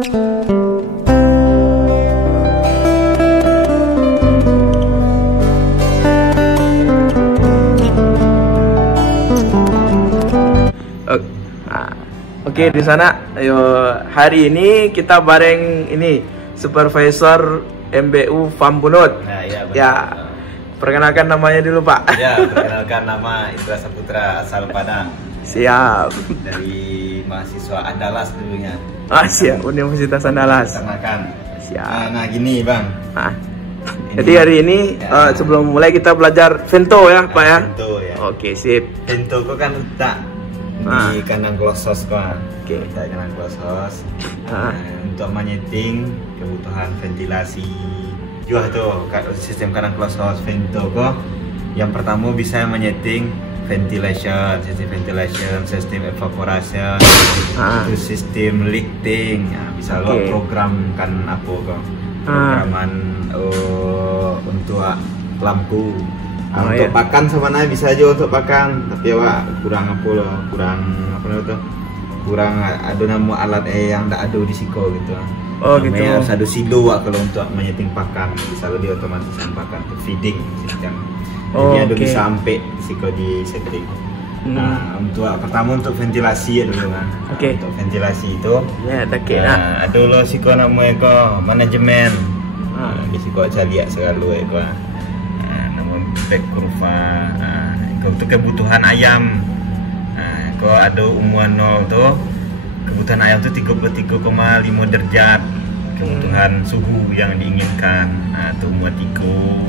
Oke, di sana. Ayo, hari ini kita bareng ini Supervisor MBU Farm Bunut. Nah, iya, benar. Ya, perkenalkan namanya dulu, Pak. Ya, perkenalkan, nama Indra Saputra, asal Padang. Siap. Dari mahasiswa Andalas dulunya. Siap, Universitas Andalas. Perkenalkan. Siap. Nah, gini Bang. Jadi hari ini ya. Sebelum mulai kita belajar Vento ya, Pak ya. Vento ya. Oke, sip. Vento kok kan tak di kandang klosos kok. Oke. Kita kandang klosos. Untuk menyeting kebutuhan ventilasi juga tuh sistem kandang klosos Vento kok. Yang pertama bisa menyeting sistem evaporation, itu sistem lifting. Bisa lo program kan apa kok? Programan untuk lampu. Untuk pakan sebenarnya bisa aja untuk pakan, tapi ya kurang apa loh, kurang ada nama alat yang tak ada di siko gitu. Gitu. Harus ada silo kalau untuk menyeting pakan, bisa lebih otomatis pakan untuk feeding sistem. Jadi ada bisa sampai siko di setting. Nah, pertama untuk ventilasi ya dulu kan. Untuk ventilasi itu ada lo siko namanya kok manajemen. Di siko aja lihat sekali kok. Back kurva untuk kebutuhan ayam. Kalau ada umuan 0 tuh kebutuhan ayam tuh 33,5 derajat kebutuhan suhu yang diinginkan. Tuh umur 3.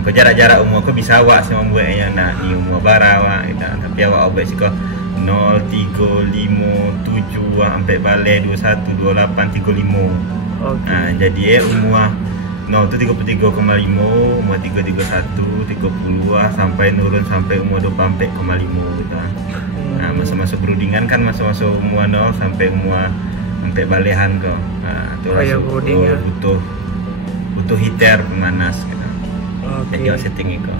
Kau jarak-jarak umur kau bisa awak sama buatnya. Nah, ni umur bara awak gitu. Tapi awak obek sih kau 0, 3, 5, 7 sampai balik 21, 28, 35. Jadi umur 0 itu 33,5, umur 3, 31, 30 sampai nurun sampai umur 24,5 gitu. Nah, masa-masa broodingan kan masa-masa umur 0 sampai umur sampai balehan kok. Butuh heater pemanas gitu. Jadi setting itu.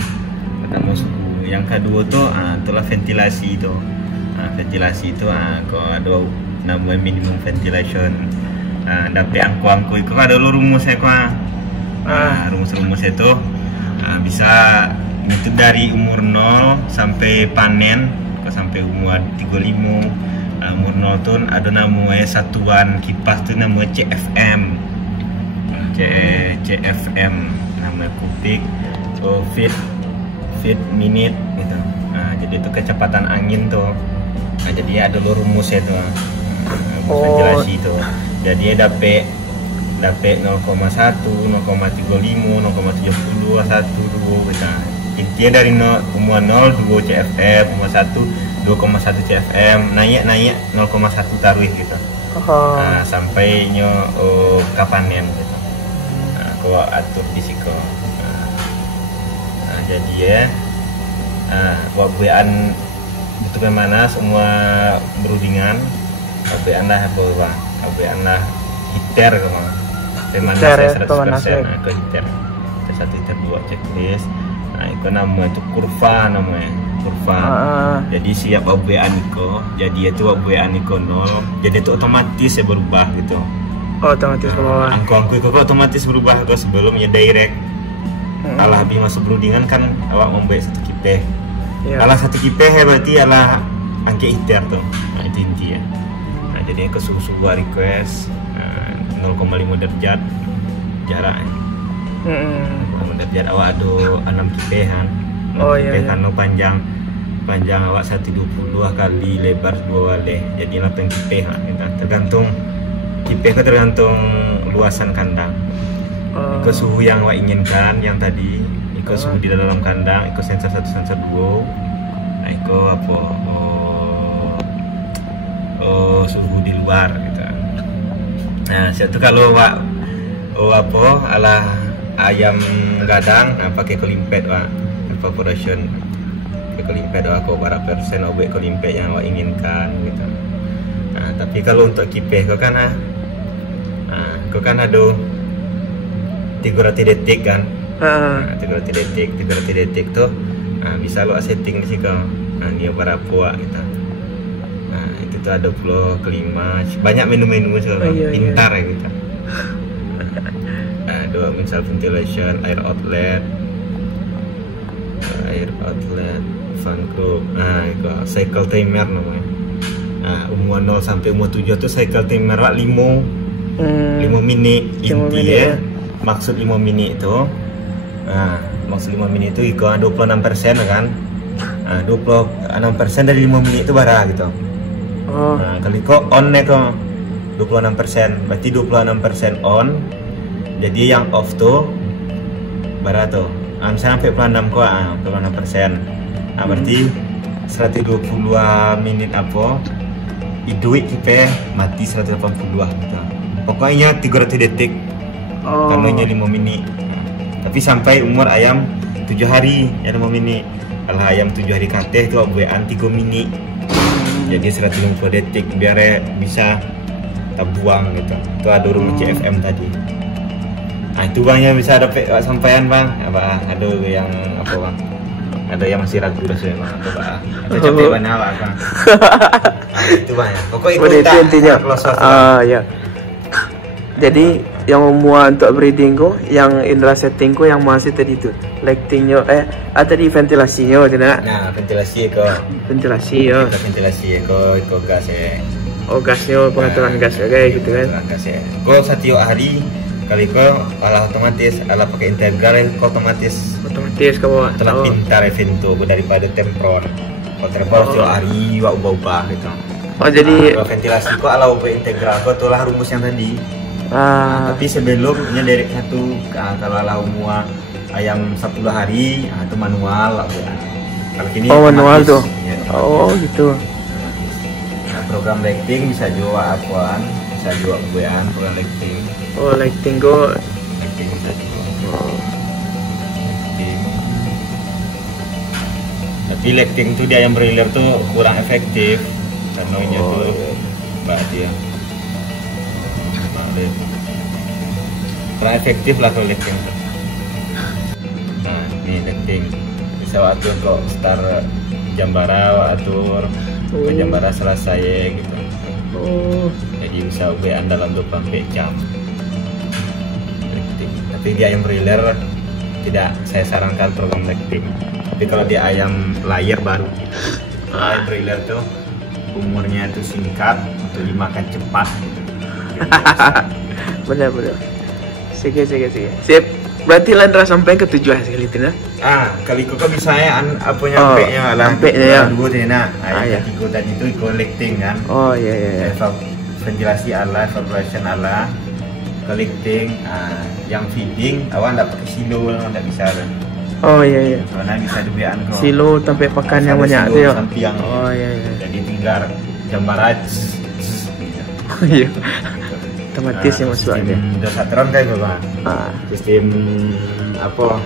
Pertama suhu. Yang kedua tuh itulah ventilasi itu. Ventilasi itu kok ada namanya minimum ventilation. Tapi angko-angko itu ada rumusnya kok. Rumus-rumus itu bisa itu dari umur 0 sampai panen sampai umur 35. Umur 0 tuh ada namanya satuan kipas tuh namanya CFM. CFM namanya kubik feet minute gitu. Jadi itu kecepatan angin tuh. Jadi ada rumusnya tuh. Ventilasi itu. Jadi dapat 0,1, 0,35, 0,70, 1, 2 gitu. Intinya dari umur 0, 2 CFM, umur 1, 2,1 CFM, naik 0,1 taruh gitu. Sampai kapanen gitu. Kau atur di siko. Jadi ya, buat butuh mana semua berundingan, buat lah bawa, buat lah heater kalau. Pemanasnya 100%, ke heater. Kita 1 heater 2 checklist. Nah, itu namanya itu kurva namanya. Jadi siap abuan Niko. Jadi itu abuan Niko 0. Jadi itu otomatis ya berubah gitu. Otomatis ke bawah. Angko-angko itu otomatis berubah kalau sebelumnya direct. Kalau habis masuk broodingan kan awak membuat 1 kipeh. Kalau 1 kipeh berarti adalah angke heater tuh. Nah, itu inti ya. Nah, jadi ke suhu request 0,5 derajat jaraknya. 0,5 derajat awak ada 6 kipehan. Kan panjang awak 120 kali lebar 2 waleh. Jadi 8 kipeh kita tergantung kipeh tergantung luasan kandang. Ke suhu yang awak inginkan yang tadi, ikut suhu di dalam kandang, ikut sensor 1 sensor 2. Nah, ikut apa? Suhu di luar gitu. Nah, satu kalau ala ayam gadang pakai kelimpet evaporation kelimpet kok berapa persen obek kelimpet yang awak inginkan gitu. Nah, tapi kalau untuk kipeh kau kan ada 300 detik kan. 300 detik tuh bisa lo setting di situ. Dia berapa gitu. Nah itu tuh ada flow kelima, banyak menu-menu sekarang. Iya. Pintar ya kita. Nah, ada misal ventilation, air outlet, fan group. Nah itu cycle timer namanya. Nah umur 0 sampai umur 7 tuh cycle timer 5 menit inti ya. Maksud 5 menit itu. Nah maksud 5 menit itu ikut 26% kan. Nah, 26% dari 5 menit itu bara gitu. Nah, kali kok on nih kok 26%, berarti 26% on. Jadi yang off tuh bara tuh. Sampai 46 kok, 26%. Nah, berarti 122 menit apa? Duit kita mati 182 gitu. Pokoknya 300 detik. Karena 5 menit. Tapi sampai umur ayam 7 hari ya 5 menit. Kalau ayam 7 hari kateh tuh buat 3 menit. Jadi 150 detik biar bisa kita buang gitu. Itu ada rumah CFM tadi. Nah itu bang yang bisa dapat sampaian bang. Apa ada yang apa bang? Ada yang masih ragu rasanya bang. Apa bang? Atau capek mana bang? Nah, itu bang ya. Pokoknya ikut itu intinya. Ya. Jadi yang semua untuk breeding ko, yang indra setting ko yang masih tadi itu lightingnya tadi ventilasinya tidak? Nah ventilasi kok. Ventilasi ya. Ventilasi kok gas ya. Oh gasnya pengaturan gas ya kayak gitu kan? Pengaturan gas ya. Kok setiap hari kali kok ala otomatis, ala pakai integral kok otomatis kau telah pintar Vento daripada Tempron. Kalau Tempron setiap hari ubah-ubah gitu. Oh jadi ventilasi kok ala ubah integral kok itulah rumus yang tadi. Tapi sebelumnya dari satu kalau ala semua ayam 10 hari itu manual lah kalau ini manual tuh ya, gitu. Nah, program lighting bisa juga akuan bisa juga kebuyan program lighting lighting go lighting bisa juga tapi lighting tuh dia yang broiler tuh kurang efektif karena ini tuh mbak dia kurang efektif lah kalau lighting. Nah ini lighting bisa waktu untuk start jambara atur jambara selesai gitu. Jadi bisa UBN dalam 24 jam lighting. Tapi di ayam broiler tidak saya sarankan program lighting. Tapi kalau di ayam layar baru gitu. Ayam broiler tuh umurnya tuh singkat untuk dimakan cepat gitu. Benar. Sip. Berarti Landra sampai ke tujuan sekali itu nah. Kali kok bisa ya apa nyampenya lah. Ya. Dua tadi nak. Tiga tadi itu collecting kan. Iya. Ventilasi ala, vibration ala, collecting, yang feeding awan enggak pakai silo enggak bisa kan. Iya. Soalnya bisa dibiarkan kok. Silo sampai pakan yang banyak tuh ya. Sampiang. Iya. Jadi tinggal jambarat. Iya. Otomatis yang masuk aja. Dosatron kayak apa? Sistem apa?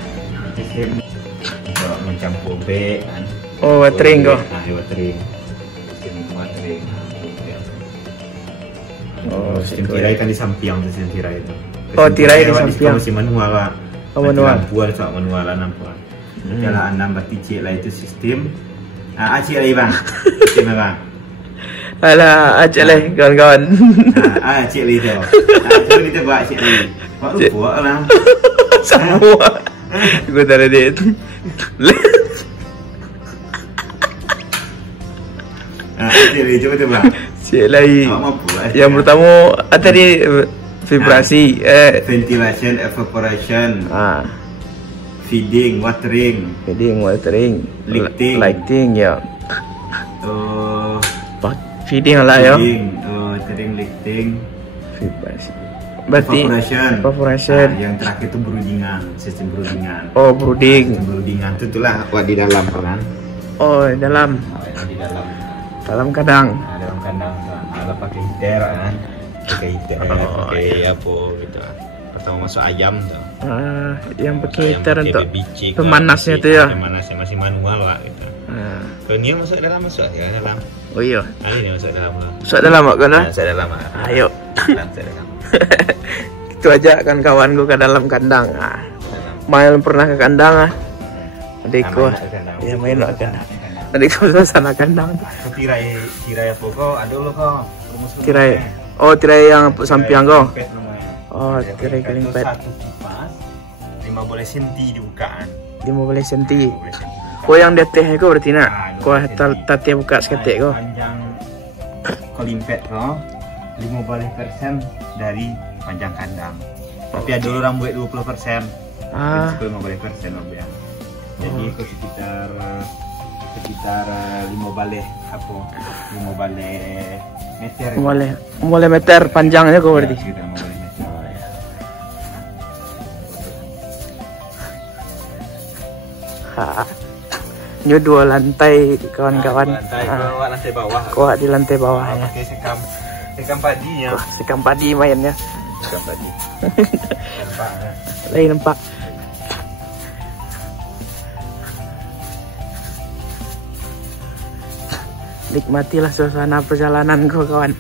Sistem untuk mencampur B kan. Watering kok. Watering. Sistem watering. Sistem tirai kan di samping tuh sistem tirai itu. Tirai di samping. Masih manual lah. Manual. Buat soal manualan apa? Kalau anda berarti cik lah itu sistem. Cik lagi bang. Sistem bang. Alah, ajak lah kawan-kawan. Cik Li tu. Cuba kita buat Cik Li. Buat lah. Semua. Gue tak ada dia. Cik Li, cuba buat. Cik Li. Yang pertama tadi vibrasi, ventilation, evaporation, feeding, watering, lighting ya. Feeding lah ya. Feeding, lighting, vibrasi. Berarti evaporation. Yang terakhir itu broodingan, sistem broodingan. Brooding. Sistem broodingan itu itulah di dalam kan. Di dalam. Di dalam. Dalam kandang. Dalam kandang. Ada pakai heater kan. Pakai apa gitu. Pertama masuk ayam tuh. Yang pakai heater untuk pemanasnya tuh ya. Pemanasnya masih manual lah gitu. Kalau ini masuk dalam ya dalam. Oh iya. Ini masuk dalam lah. Masuk dalam kan? Masuk dalam. Ayo. Itu aja kan kawan gue ke dalam kandang. Mail pernah ke kandang Adikku. Ya main ke kandang. Nanti kau suasana kandang. Kau tirai apa kau? Ada lo kau. Tirai. Oh, tirai yang samping kau. Oh, tirai kelimpet. Satu kipas 15 cm dibukaan. 15 cm. Kau yang di atas kau berarti nak? Kau tati buka seketik kau. Panjang kelimpet kau 15% dari panjang kandang. Tapi ada orang buat 20%. Ah. 15% lebih ya. Jadi itu sekitar 5 balik meter. 5 meter panjangnya kau berarti. Sekitar 5 balik meter. Ini 2 lantai kawan-kawan. Lantai bawah. Kau di lantai bawah ya. Pakai sekam padi ya. Sekam padi mainnya. Sekam padi. Lain nampak. Nikmatilah suasana perjalanan kau kawan.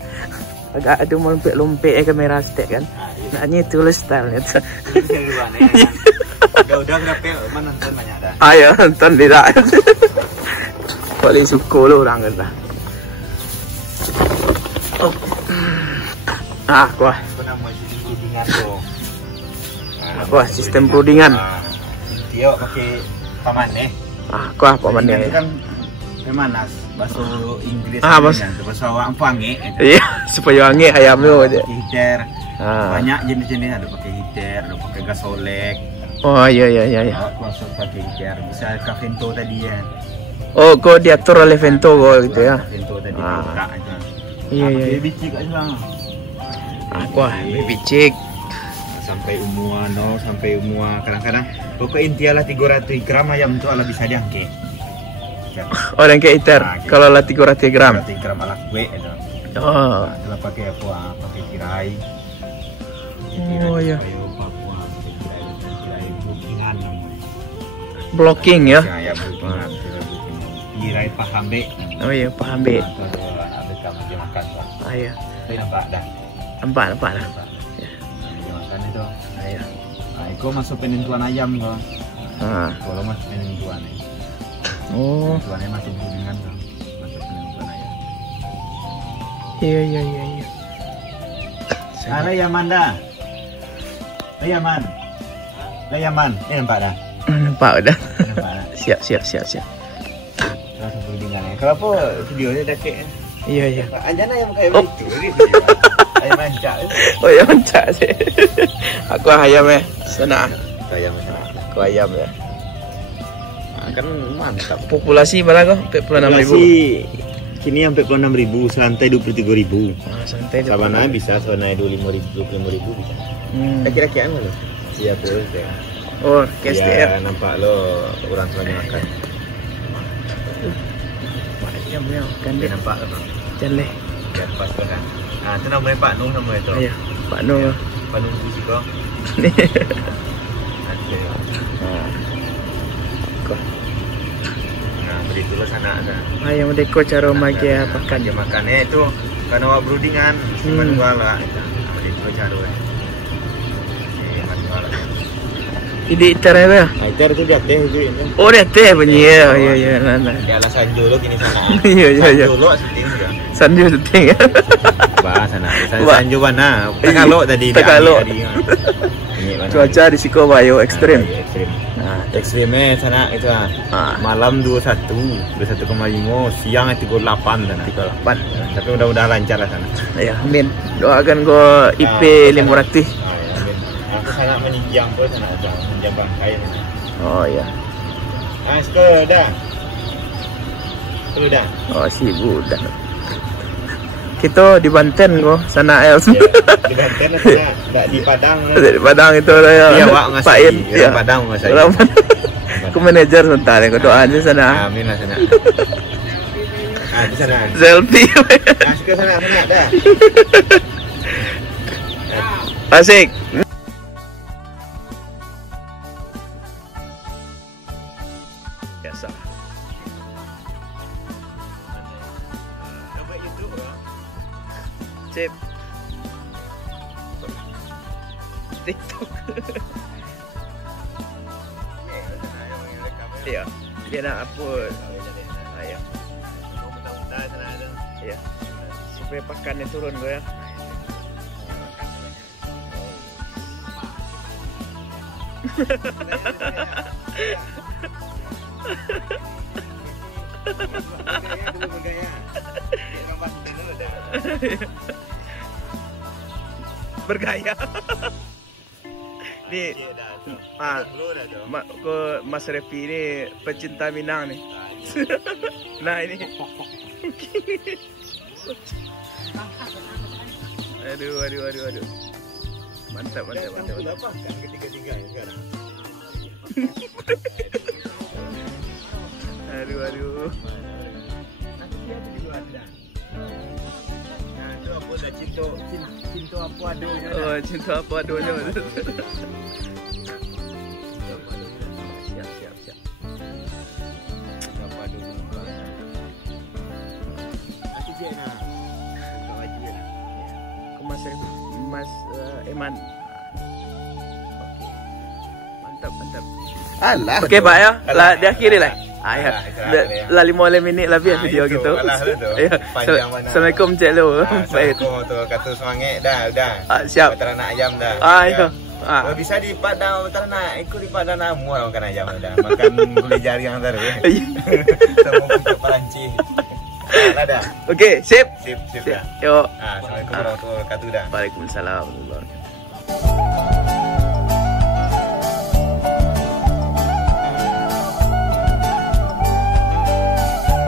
Agak ada lompet kamera stick kan. Naknya tulis stylenya tu. Udah berapa mana nonton banyak dah. Ayo nonton tidak. Paling suka lo orang kata. Oh. Kuah. Apa nama sistem broodingan tu? Kuah sistem broodingan. Dia pakai paman Kuah paman itu kan pemanas. Bahasa Inggris bahasa awak wangi. Iya, supaya wangi ayam tu aja. Heater. Banyak jenis-jenis ada pakai heater, ada pakai gas olek. Oh iya. Aku langsung pakai heater. Bisa ke vento tadi ya. Oh, kau diatur oleh vento kau gitu ya. Vento tadi buka aja. Iya. Baby chick aja. Kuah baby chick. Sampai umur kadang-kadang pokok intinya 300 gram ayam tu ala bisa diangkat. Orang ke iter. Kalau lah 300 gram. 300 gram ala kue itu. Oh. Kalau pakai apa? Pakai tirai. Oh iya. Tirai blockingan namanya. Blocking ya. Ya blockingan. Tirai pahambe. Oh iya pahambe. Ada kamu dia makan tu. Iya. Nampak dah. Nampak dah. Dia makan itu. Iya. Kau masuk penentuan ayam kau. Kalau masuk penentuan ni. Oh. Tuannya masih hubungan tuh, masuk penentuan ayam. Iya. Halo Yaman dah. Yaman. Nampak dah. Nampak dah. Nampak dah. Siap. Langsung hubungan ya. Kalau apa videonya dah kek. Iya. Anjana yang kayak begitu. Ayam mancak. Oh ya mancak sih. Aku ayam sana. Ayam. Aku ayam ya. Kan mantap. Populasi berapa kok? 46.000. Kini sampai 46.000, selantai 23.000. Santai. Sabana bisa, sabana 25.000 bisa. Kira-kira mana? Iya terus ya. Oh, KSDR. Ya, nampak lo orang tuanya makan. Ayam ya, kan dia Nampak kan? jelek. Ya pas kan. Itu namanya Pak Nuh namanya itu. Iya, Pak Nuh. Pak Nuh Busiko. Begitulah sana ada. Ayam deko cara magia pakan. Dia makannya itu karena awak broodingan, manual lah. Itu cara. Manual. Ini iter ya? Iter itu dia teh itu. Oh dia teh bunyi ya. Iya. Di alasan dulu gini sana. Iya. Dulu syuting juga. Sanju syuting ya. Bah sana. Sanju mana? Tegalok tadi. Tegalok. Cuaca di Siko Bayo ekstrim. Ekstrimnya sana itu malam 21,5, siang 38 sana. 38. Tapi udah lancar lah sana. Ya, amin. Doakan gua IP 500. Aku sana menjam pun sana menjam bangkai. Oh iya. Sudah. Oh sibuk dah. Kita di Banten kok sana Els. Di Banten sana, enggak di Padang. Di Padang itu ada ya. Iya, Pak ngasih. Pain, Ya, Padang ngasih. Aku manajer sebentar ya, doanya sana. Amin lah sana. Di sana. Selfie. Ke sana dah. Asik. Biasa. Sip. TikTok. Iya, dia nak upload. Ayo. Ya. Supaya pakannya turun gue ya. Bergaya. Nih, Mas Repi ini pecinta Minang nih. Nah ini. Aduh. Mantap. Ketiga-tiga sekarang. Aduh. Nanti dia di luar dah. Nah, itu apa dah cinta apa adonya. Oh, cinta apa adonya. Siap. Apa adonya. Nanti dia nak. Untuk baju dia. Ke Mas Eman. Oke. Mantap. Alah. Oke, Pak ya. Lah diakhiri lah. Ya. Lah 5 menit lebih ya video gitu. Ya. Assalamualaikum Cik Lu. Baik. Kata semangat dah. Siap. Beternak ayam dah. Itu. Kalau bisa di padang beternak, ikut di padang namu orang makan ayam dah. Makan gulai jari yang taruh. Semua untuk Perancis. Dah. Oke, sip. Dah. Yo. Assalamualaikum warahmatullahi wabarakatuh dah. Waalaikumsalam warahmatullahi wabarakatuh.